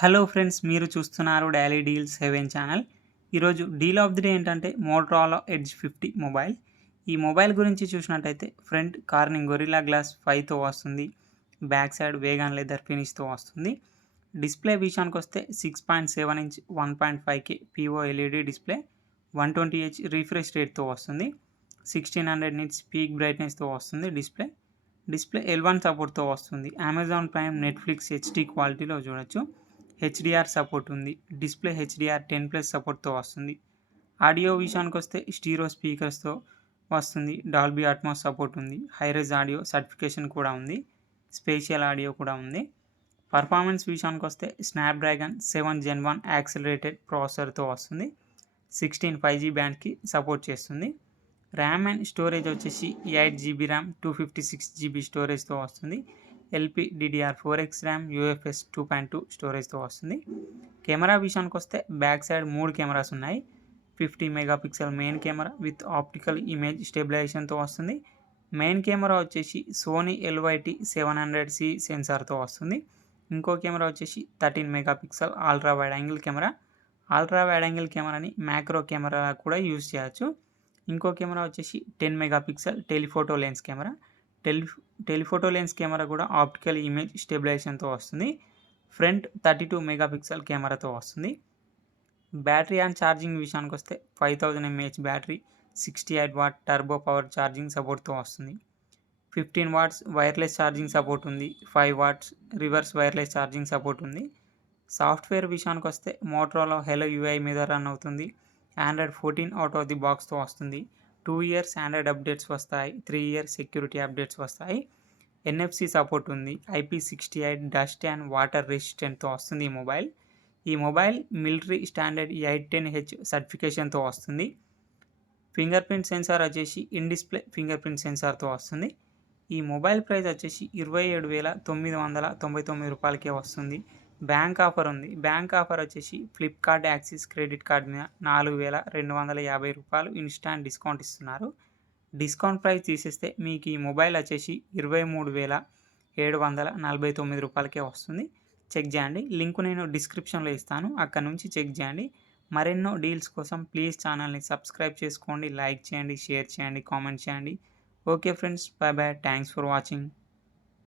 Hello friends, మీరు చూస్తున్నారు daily deals 7 channel. ఈరోజు డీల్ ఆఫ్ ది డే ఏంటంటే మోటరోలా ఎడ్జ్ 50 మొబైల్. ఈ మొబైల్ గురించి చూసినట్టయితే ఫ్రంట్ కార్నింగ్ గొరిల్లా గ్లాస్ 5తో వస్తుంది. బ్యాక్ సైడ్ వేగాన్ లెదర్ ఫినిష్తో వస్తుంది. డిస్ప్లే విషయానికి వస్తే 6.7 inch 1.5K PO LED display, 120Hz refresh రేట్తో వస్తుంది. 1600 నిట్స్ పీక్ బ్రైట్నెస్తో వస్తుంది. డిస్ప్లే L1 సపోర్ట్తో వస్తుంది. అమెజాన్ ప్రైమ్, నెట్ఫ్లిక్స్ హెచ్డి క్వాలిటీలో చూడొచ్చు. హెచ్డిఆర్ సపోర్ట్ ఉంది. డిస్ప్లే హెచ్డిఆర్ 10+ సపోర్ట్తో వస్తుంది. ఆడియో విషయానికి వస్తే స్టీరో స్పీకర్స్తో వస్తుంది. డాల్బీ అట్మాస్ సపోర్ట్ ఉంది. హైరెజ్ ఆడియో సర్టిఫికేషన్ కూడా ఉంది. స్పేషియల్ ఆడియో కూడా ఉంది. పర్ఫార్మెన్స్ విషయానికి వస్తే స్నాప్డ్రాగన్ 7 Gen 1 యాక్సిలరేటెడ్ ప్రాసెసర్తో వస్తుంది. 16 5G బ్యాండ్కి సపోర్ట్ చేస్తుంది. ర్యామ్ అండ్ స్టోరేజ్ వచ్చేసి 8GB ర్యామ్, 256GB స్టోరేజ్తో వస్తుంది. LPDDR4X ర్యామ్, UFS 2.2 స్టోరేజ్తో వస్తుంది. కెమెరా విషయానికి వస్తే బ్యాక్ సైడ్ 3 కెమెరాస్ ఉన్నాయి. 50 megapixel main camera with optical image స్టెబిలైజేషన్తో వస్తుంది. మెయిన్ కెమెరా వచ్చేసి సోనీ LYT 700C సెన్సార్తో వస్తుంది. ఇంకో కెమెరా వచ్చేసి 13 megapixel ultra wide angle camera. Ultra wide angle కెమెరాని మ్యాక్రో కెమెరా కూడా యూజ్ చేయొచ్చు. ఇంకో కెమెరా వచ్చేసి 10 megapixel telephoto lens camera. Telephoto lens camera కూడా ఆప్టికల్ ఇమేజ్ స్టెబిలైజేషన్తో వస్తుంది. ఫ్రంట్ 32 మెగాపిక్సెల్ కెమెరాతో వస్తుంది. బ్యాటరీ అండ్ ఛార్జింగ్ విషయానికి వస్తే 5000 mAh battery, 68 watt turbo power charging సపోర్ట్తో వస్తుంది. 15 వాట్స్ వైర్లెస్ ఛార్జింగ్ సపోర్ట్ ఉంది. 5 watts reverse wireless charging support ఉంది. సాఫ్ట్వేర్ విషయానికి వస్తే మోటరోలా హెలో UI మీద రన్ అవుతుంది. Android 14 అవుట్ ఆఫ్ ది బాక్స్తో వస్తుంది. 2 ఇయర్స్ ఆండ్రాయిడ్ అప్డేట్స్ వస్తాయి. 3 ఇయర్స్ సెక్యూరిటీ అప్డేట్స్ వస్తాయి. NFC సపోర్ట్ ఉంది. IP68 డస్ట్ అండ్ వాటర్ రెసిస్టెంట్తో వస్తుంది ఈ మొబైల్ మిలిటరీ స్టాండర్డ్ 810H సర్టిఫికేషన్తో వస్తుంది. ఫింగర్ ప్రింట్ సెన్సార్ వచ్చేసి ఇన్ డిస్ప్లే ఫింగర్ ప్రింట్ సెన్సార్తో వస్తుంది. ఈ మొబైల్ ప్రైస్ వచ్చేసి 27,999 రూపాయలకే వస్తుంది. బ్యాంక్ ఆఫర్ ఉంది. బ్యాంక్ ఆఫర్ వచ్చేసి ఫ్లిప్కార్ట్ యాక్సిస్ క్రెడిట్ కార్డ్ మీద 4,250 రూపాయలు ఇన్స్టాంట్ డిస్కౌంట్ ఇస్తున్నారు. డిస్కౌంట్ ప్రైస్ తీసేస్తే మీకు ఈ మొబైల్ వచ్చేసి 23,749 రూపాయలకే వస్తుంది. చెక్ చేయండి. లింక్ నేను డిస్క్రిప్షన్లో ఇస్తాను, అక్కడ నుంచి చెక్ చేయండి. మరెన్నో డీల్స్ కోసం ప్లీజ్ ఛానల్ని సబ్స్క్రైబ్ చేసుకోండి, లైక్ చేయండి, షేర్ చేయండి, కామెంట్ చేయండి. Okay friends, bye bye. Thanks for watching.